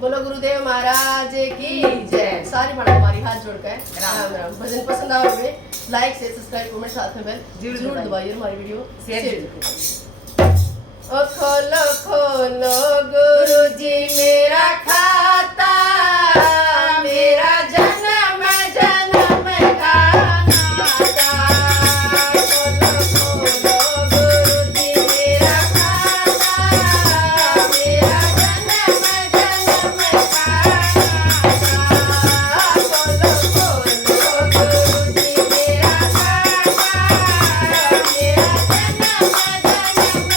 बोलो गुरुदेव महाराज की जय। सारी मैडम हमारी हाथ जोड़ के राम राम। भजन पसंद आवे में लाइक शेयर सब्सक्राइब कमेंट साथ में बेल जरूर दबाइए। हमारी वीडियो शेयर ओ खोलो खोलो गुरुजी मेरा खाता, मेरा जन्म जन्म का नाता। खोलो खोलो गुरुजी मेरा खाता, मेरा जन्म जन्म का नाता। खोलो खोलो गुरुजी मेरा खाता, मेरा जन्म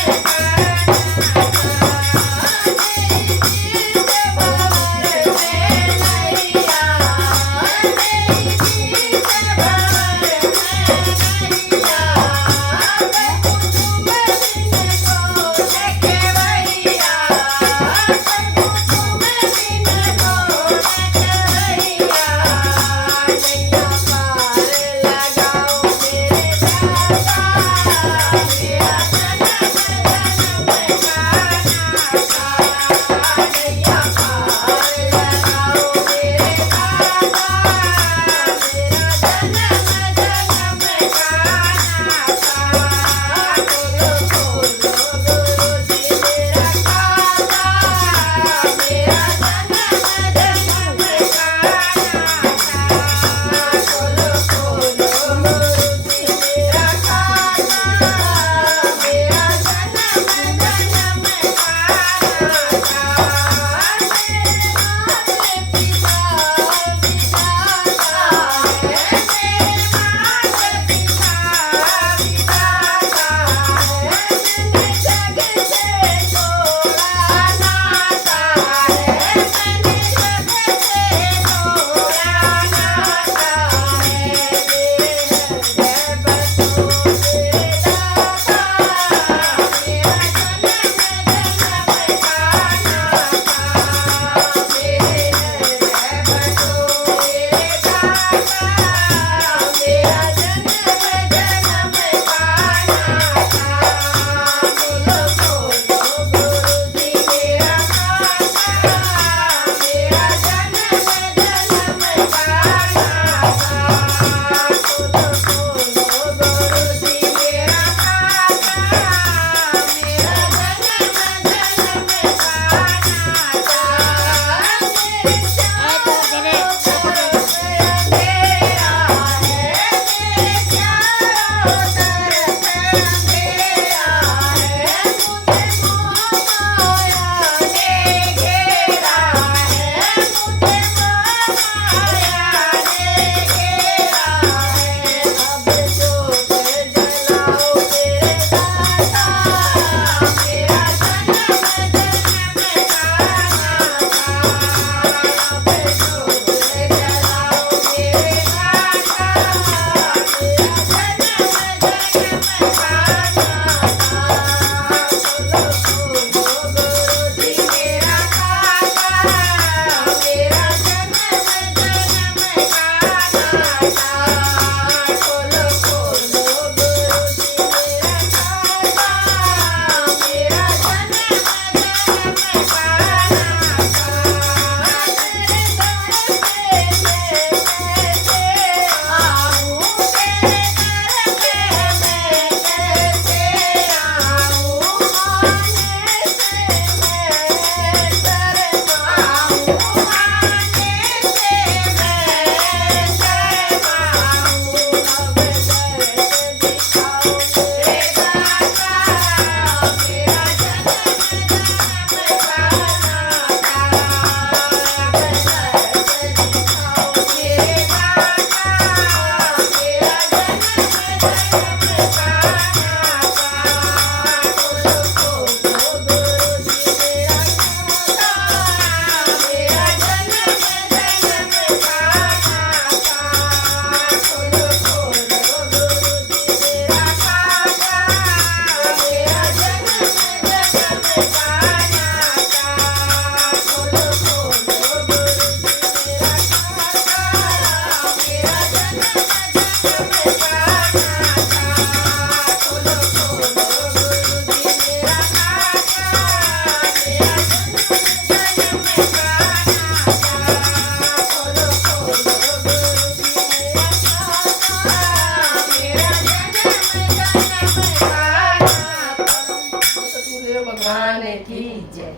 માને કી જય.